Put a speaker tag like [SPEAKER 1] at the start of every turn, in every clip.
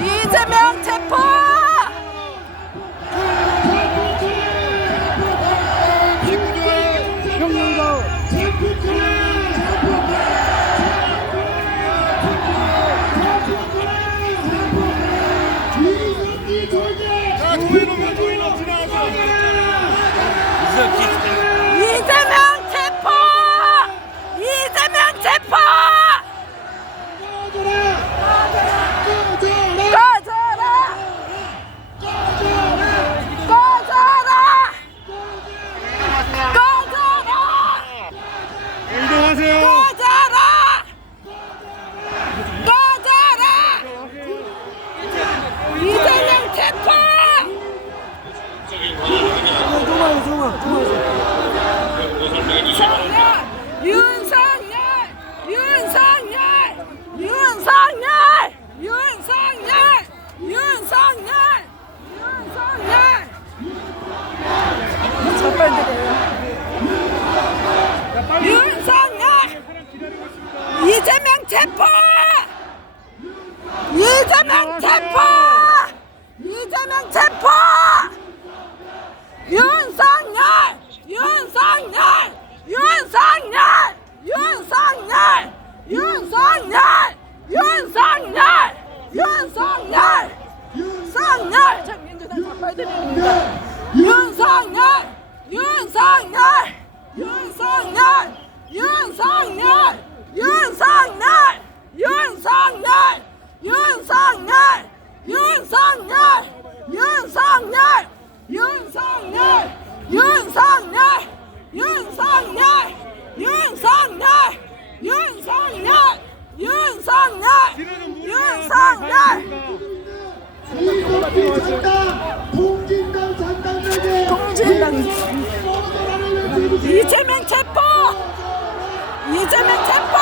[SPEAKER 1] 이재명 체포! 잡아드립니다. 윤석열! 윤석열! 윤석열! 윤석열! 윤석열! 윤석열! 윤석열! 윤석열! 윤석열! 윤석열! 윤석열! 윤석열! 윤석열! 윤석열! 윤석열! 윤석열!
[SPEAKER 2] 잔당에게 외치고
[SPEAKER 1] 이재명 체포! 이재명 체포!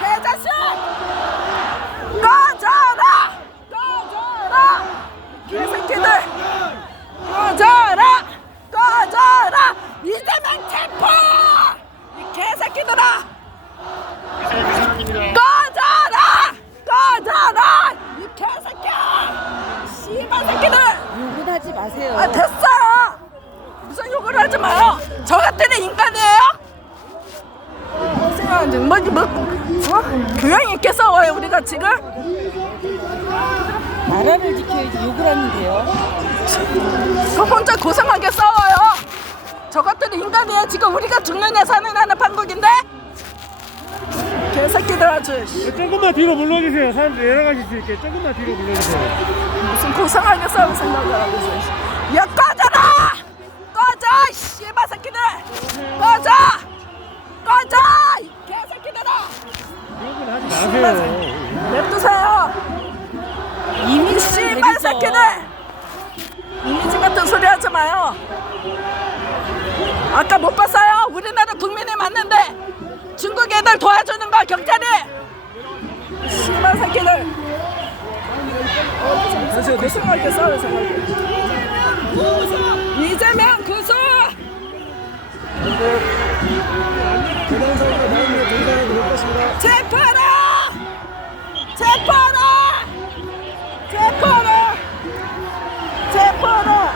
[SPEAKER 1] 개자식! 꺼져라! 꺼져라! 개새끼들! 꺼져라! 꺼져라! 이재명 체포! 이 개새끼들아! 꺼져라! 꺼져라! 이 개새끼야! 씨발 새끼들!
[SPEAKER 3] 욕은 하지 마세요.
[SPEAKER 1] 아 됐어요. 무슨 욕을 하지 마요. 저 같은 인간이에요? 생각하지 뭐, 뭐, 어? 교양 있게 싸워요 우리가 지금?
[SPEAKER 3] 나라를 지켜야지 욕을 하는데요.
[SPEAKER 1] 그 혼자 고생하게 싸워요. 저 같은 인간이에요. 지금 우리가 죽느냐 사느냐는 판국인데? 개새끼들 아주
[SPEAKER 4] 조금만 뒤로 물러주세요. 사람들 내려가실 수 있게 조금만 뒤로 물러주세요.
[SPEAKER 1] 무슨 고상하게 싸울 생각을 하고 있어. 야 꺼져라! 꺼져! 이 씨발 새끼들! 꺼져! 꺼져! 이 개새끼들아!
[SPEAKER 4] 욕은 하지 마세요.
[SPEAKER 1] 냅두세요!
[SPEAKER 3] 이미
[SPEAKER 1] 씨발 새끼들! 이미지 같은 소리 하지 마요. 아까 못 봤어요? 우리나라 국민이 맞는데 중국 애들 도와주는 거 경찰이! 씨발 새끼들! 어, 고승하게 싸울 생각해. 구속! 이재명 구속! 재판아! 재판아! 재판아! 재판아!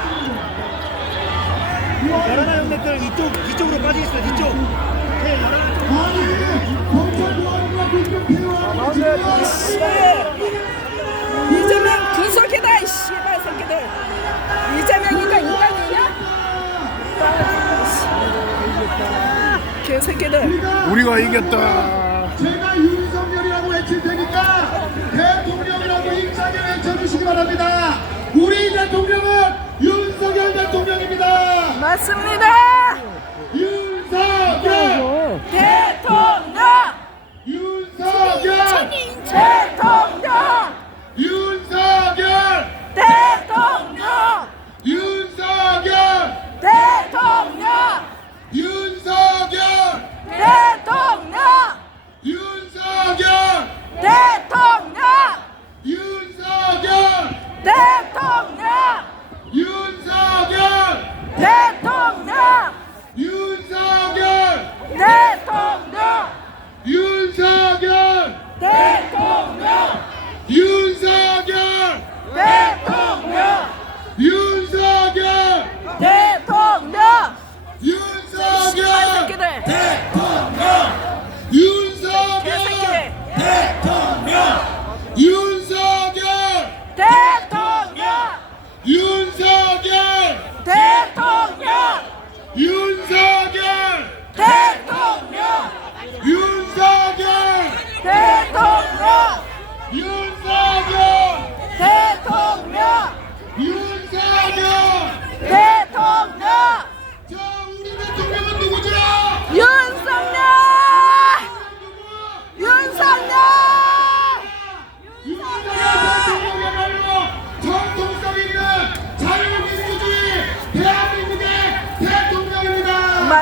[SPEAKER 4] 열하나 형님들 이쪽 이쪽으로 빠지겠어 이쪽.
[SPEAKER 2] 네,
[SPEAKER 1] 열하나. 이재명 구속이다 이 씨발 새끼들. 개새끼들!
[SPEAKER 4] 우리가 이겼다.
[SPEAKER 2] 제가 윤석열이라고 외칠 테니까 대통령이라고 입사게 외쳐주시기 바랍니다. 우리 대통령은 윤석열 대통령입니다.
[SPEAKER 1] 맞습니다!
[SPEAKER 2] 윤석열,
[SPEAKER 1] 대통령!
[SPEAKER 2] 윤석열,
[SPEAKER 1] 대통령! 대통령!
[SPEAKER 2] 윤석열!
[SPEAKER 1] 대통령!
[SPEAKER 2] 윤석열!
[SPEAKER 1] 대통령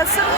[SPEAKER 1] 대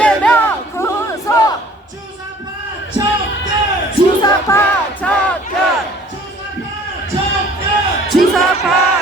[SPEAKER 5] 이재명
[SPEAKER 1] 구속.
[SPEAKER 5] 주사파 적결.
[SPEAKER 1] 주사파 적결.
[SPEAKER 5] 주사파 적결.
[SPEAKER 1] 주사파